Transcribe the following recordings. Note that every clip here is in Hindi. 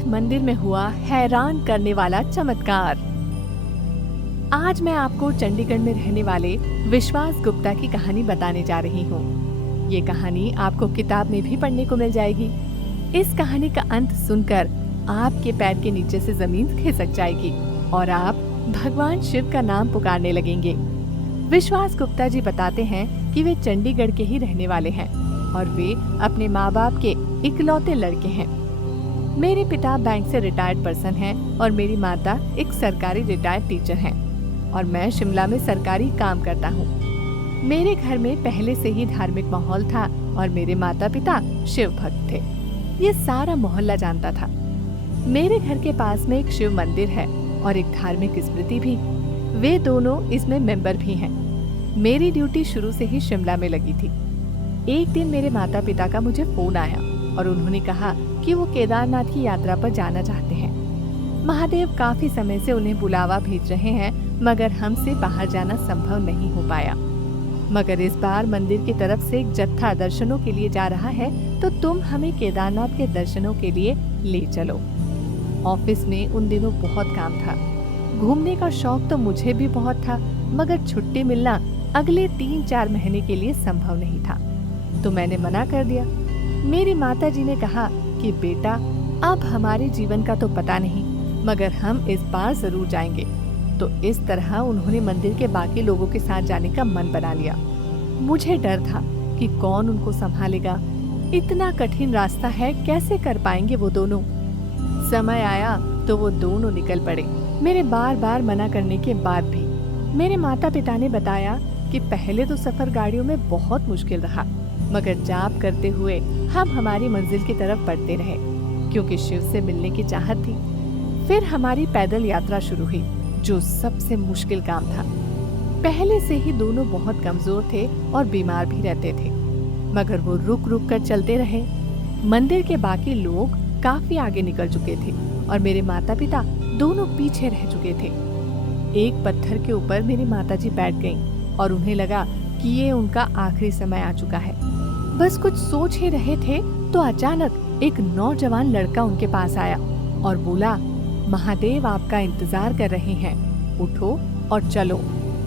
अद्भुत मंदिर में हुआ हैरान करने वाला चमत्कार। आज मैं आपको चंडीगढ़ में रहने वाले विश्वास गुप्ता की कहानी बताने जा रही हूँ। ये कहानी आपको किताब में भी पढ़ने को मिल जाएगी। इस कहानी का अंत सुनकर आपके पैर के नीचे से जमीन खिसक जाएगी और आप भगवान शिव का नाम पुकारने लगेंगे। विश्वास गुप्ता जी बताते हैं कि वे चंडीगढ़ के ही रहने वाले हैं और वे अपने माँ बाप के इकलौते लड़के हैं। मेरे पिता बैंक से रिटायर्ड पर्सन हैं और मेरी माता एक सरकारी रिटायर्ड टीचर हैं और मैं शिमला में सरकारी काम करता हूँ। मेरे घर में पहले से ही धार्मिक माहौल था और मेरे माता पिता शिव भक्त थे। ये सारा मोहल्ला जानता था। मेरे घर के पास में एक शिव मंदिर है और एक धार्मिक स्मृति भी। वे दोनों इसमें मेंबर भी हैं। मेरी ड्यूटी शुरू से ही शिमला में लगी थी। एक दिन मेरे माता पिता का मुझे फोन आया और उन्होंने कहा कि वो केदारनाथ की यात्रा पर जाना चाहते हैं। महादेव काफी समय से उन्हें बुलावा भेज रहे हैं, मगर हमसे बाहर जाना संभव नहीं हो पाया। मगर इस बार मंदिर की तरफ से एक जत्था दर्शनों के लिए जा रहा है, तो तुम हमें केदारनाथ के दर्शनों के लिए ले चलो। ऑफिस में उन दिनों बहुत काम था। घूमने का शौक तो मुझे भी बहुत था, मगर छुट्टी मिलना अगले 3-4 महीने के लिए संभव नहीं था, तो मैंने मना कर दिया। मेरी माताजी ने कहा कि बेटा, अब हमारे जीवन का तो पता नहीं, मगर हम इस बार जरूर जाएंगे। तो इस तरह उन्होंने मंदिर के बाकी लोगों के साथ जाने का मन बना लिया। मुझे डर था कि कौन उनको संभालेगा। इतना कठिन रास्ता है, कैसे कर पाएंगे वो दोनों। समय आया तो वो दोनों निकल पड़े, मेरे बार बार मना करने के बाद भी। मेरे माता पिता ने बताया कि पहले तो सफर गाड़ियों में बहुत मुश्किल रहा, मगर जाप करते हुए हम हमारी मंजिल की तरफ बढ़ते रहे, क्योंकि शिव से मिलने की चाहत थी। फिर हमारी पैदल यात्रा शुरू हुई, जो सबसे मुश्किल काम था। पहले से ही दोनों बहुत कमजोर थे और बीमार भी रहते थे, मगर वो रुक रुक कर चलते रहे। मंदिर के बाकी लोग काफी आगे निकल चुके थे और मेरे माता पिता दोनों पीछे रह चुके थे। एक पत्थर के ऊपर मेरी माताजी बैठ गईं और उन्हें लगा कि ये उनका आखिरी समय आ चुका है। बस कुछ सोच ही रहे थे तो अचानक एक नौजवान लड़का उनके पास आया और बोला, महादेव आपका इंतजार कर रहे हैं, उठो और चलो,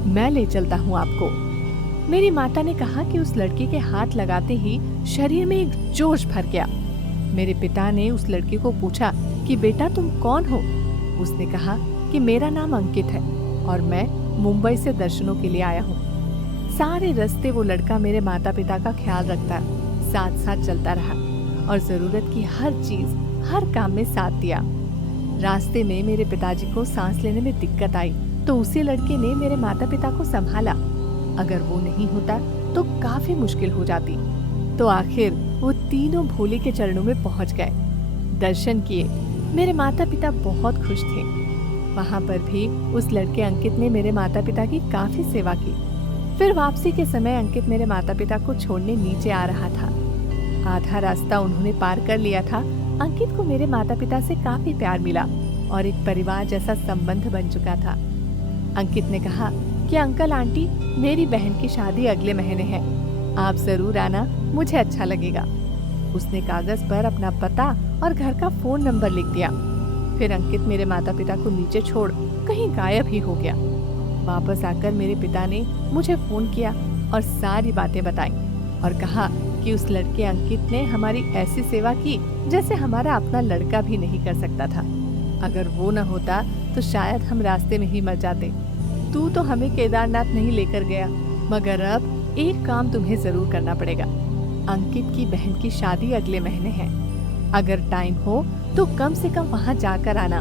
मैं ले चलता हूँ आपको। मेरी माता ने कहा कि उस लड़के के हाथ लगाते ही शरीर में एक जोश भर गया। मेरे पिता ने उस लड़के को पूछा कि बेटा, तुम कौन हो? उसने कहा कि मेरा नाम अंकित है और मैं मुंबई से दर्शनों के लिए आया हूँ। सारे रास्ते वो लड़का मेरे माता पिता का ख्याल रखता, साथ साथ चलता रहा और जरूरत की हर चीज, हर काम में साथ दिया। रास्ते में मेरे पिताजी को सांस लेने में दिक्कत आई, तो उसी लड़के ने मेरे माता पिता को संभाला। अगर वो नहीं होता तो काफी मुश्किल हो जाती। तो आखिर वो तीनों भोले के चरणों में पहुंच गए, दर्शन किए। मेरे माता पिता बहुत खुश थे। वहाँ पर भी उस लड़के अंकित ने मेरे माता पिता की काफी सेवा की। फिर वापसी के समय अंकित मेरे माता पिता को छोड़ने नीचे आ रहा था। आधा रास्ता उन्होंने पार कर लिया था। अंकित को मेरे माता पिता से काफी प्यार मिला और एक परिवार जैसा संबंध बन चुका था। अंकित ने कहा कि अंकल आंटी, मेरी बहन की शादी अगले महीने है, आप जरूर आना, मुझे अच्छा लगेगा। उसने कागज पर अपना पता और घर का फोन नंबर लिख दिया। फिर अंकित मेरे माता पिता को नीचे छोड़ कहीं गायब ही हो गया। वापस आकर मेरे पिता ने मुझे फोन किया और सारी बातें बताई और कहा कि उस लड़के अंकित ने हमारी ऐसी सेवा की जैसे हमारा अपना लड़का भी नहीं कर सकता था। अगर वो न होता तो शायद हम रास्ते में ही मर जाते। तू तो हमें केदारनाथ नहीं लेकर गया, मगर अब एक काम तुम्हें जरूर करना पड़ेगा। अंकित की बहन की शादी अगले महीने है। अगर टाइम हो तो कम से कम वहाँ जाकर आना।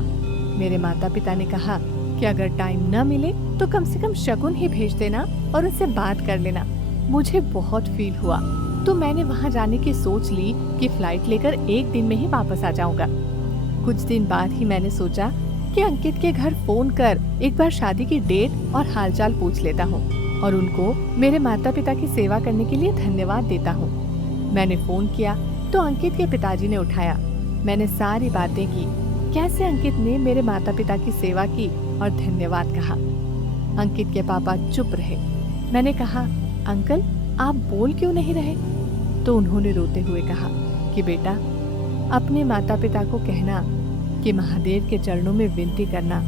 मेरे माता पिता ने कहा कि अगर टाइम न मिले तो कम से कम शगुन ही भेज देना और उससे बात कर लेना। मुझे बहुत फील हुआ, तो मैंने वहाँ जाने की सोच ली कि फ्लाइट लेकर एक दिन में ही वापस आ जाऊंगा। कुछ दिन बाद ही मैंने सोचा कि अंकित के घर फोन कर एक बार शादी की डेट और हालचाल पूछ लेता हूँ और उनको मेरे माता पिता की सेवा करने के लिए धन्यवाद देता हूँ। मैंने फोन किया तो अंकित के पिताजी ने उठाया। मैंने सारी बातें की, कैसे अंकित ने मेरे माता पिता की सेवा की और धन्यवाद कहा। अंकित के पापा चुप रहे। मैंने कहा, अंकल आप बोल क्यों नहीं रहे? तो उन्होंने रोते हुए कहा कि बेटा, अपने माता पिता को कहना कि महादेव के चरणों में विनती करना,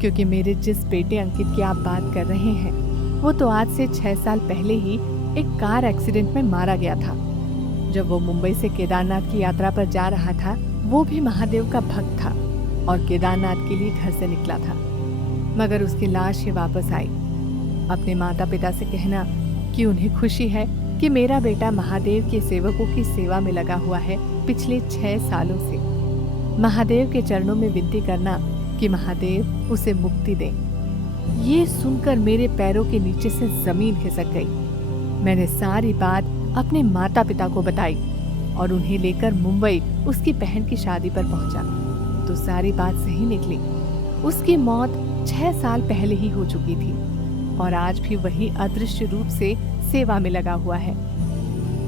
क्योंकि मेरे जिस बेटे अंकित की आप बात कर रहे हैं वो तो आज से 6 साल पहले ही एक कार एक्सीडेंट में मारा गया था। जब वो मुंबई से केदारनाथ की यात्रा पर जा रहा था, वो भी महादेव का भक्त था और केदारनाथ के लिए घर से निकला था, मगर उसकी लाश ही वापस आई। अपने माता पिता से कहना कि उन्हें खुशी है कि मेरा बेटा महादेव के सेवकों की सेवा में लगा हुआ है पिछले 6 सालों से। महादेव के चरणों में विनती करना कि महादेव उसे मुक्ति दें। ये सुनकर मेरे पैरों के नीचे से जमीन खिसक गई। मैंने सारी बात अपने माता पिता को बताई और उन्हें लेकर मुंबई उसकी बहन की शादी पर पहुंचा तो सारी बात सही निकली। उसकी मौत 6 साल पहले ही हो चुकी थी और आज भी वही अदृश्य रूप से सेवा में लगा हुआ है।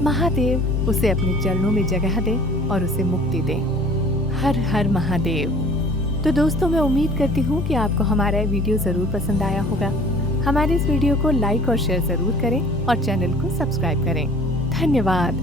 महादेव उसे अपने चरणों में जगह दे और उसे मुक्ति दे। हर हर महादेव। तो दोस्तों, मैं उम्मीद करती हूँ कि आपको हमारा ये वीडियो जरूर पसंद आया होगा। हमारे इस वीडियो को लाइक और शेयर जरूर करें और चैनल को सब्सक्राइब करें। धन्यवाद।